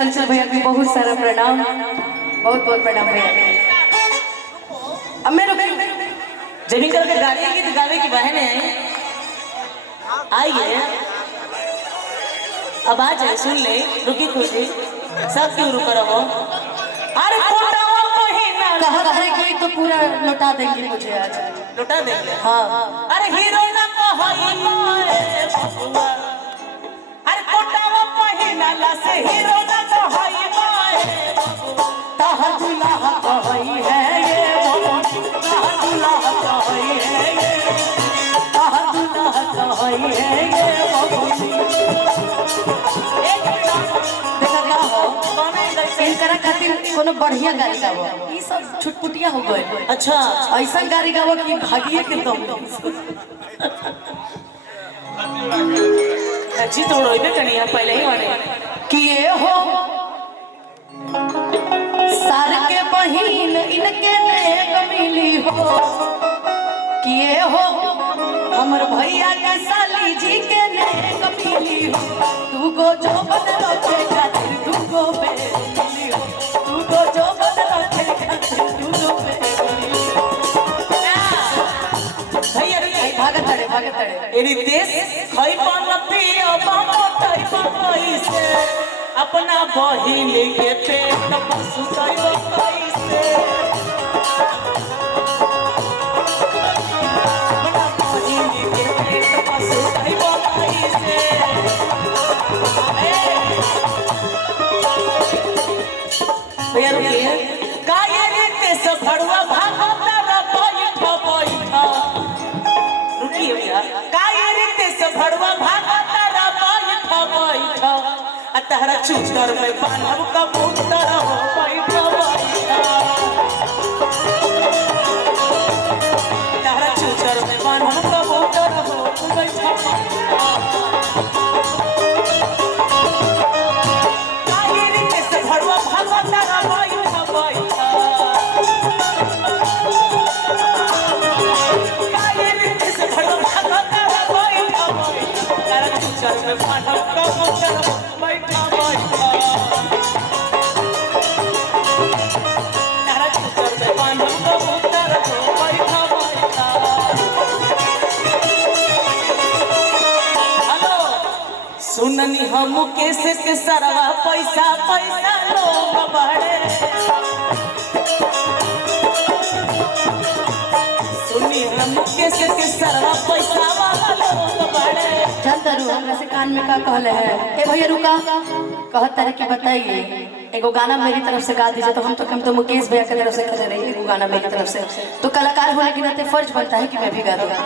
हलचल भैया की बहुत सारा प्रणाम, बहुत बहुत प्रणाम भैया। अब मैं रुके जब इनका गाड़ी की तो गावे की बहनें आई है, अब आ जाए सुन ले, रुकी खुशी सब क्यों रुक रहो। अरे कोटावा पहिना कहा कोई तो पूरा लौटा देंगे मुझे आज, लौटा देंगे। हाँ अरे हीरो ना कहई माए बबुआ, अरे कोटावा पहिना ला से हीरो ना कहई माए बबुआ, ताहा दुल्हा कहई है ये मोमोटी, ताहा दुल्हा कहई है ये, ताहा दुल्हा कहई है ये मोमोटी। देखा का हो इनकरा खातिर कोनो बढ़िया गाड़ी गावो, ई सब छुटपुटिया हो गए। अच्छा ऐसा गाड़ी गावो कि भागिए के दम जी तो रोइबे कनी है पहले ही वाले किए हो सार के बहिन इनके नेक मिली हो, किए हो हमर भैया के साली जी के नेक मिली हो। तू को जो बदलो के खातिर तू को बेली हो, तू को जो बदलो के खातिर तू को बेली हो। भैया भागत तड़े एरी देश खई पान पियो बाबा तई पाई से अपना बहिन के पेट पसु कइबो कैसे। अपना बहिन के पेट पसु कइबो कैसे। भैया रुकिए काये रीते से फड़ुआ भागता रा बैठा बैठा। रुकिए भैया काये रीते से फड़ुआ भागता रा बैठा बैठा, तहरा चूतर में बांधब कबूतर हो बैठा बैठा। तहरा चूतर में बांधब कबूतर हो बैठा बैठा। काये रीते से फड़ुआ भागता रा बैठा बैठा, काये रीते से फड़ुआ भागता रा बैठा बैठा। तहरा चूतर में बांधब कबूतर हो बैठा बैठा। तारा चूतर में बांधब कबूतर हो बैठा बैठा। हेलो सुननी हम कैसे के सरवा पैसा पैसा लोग बड़े, सुनी हम कैसे के सरवा पैसा वाला लोग बड़े। जनतरू हमरा से कान में का कहले है। ए भैया रुका, कहत तारे की बताइए एगो गाना मेरी तरफ से गा दीजिए। तो हम तो मुकेश भैया की तरफ से कर रहे हैं एगो गाना मेरी तरफ से, तो कलाकार होने के नाते फर्ज बनता है कि मैं भी गा दूं।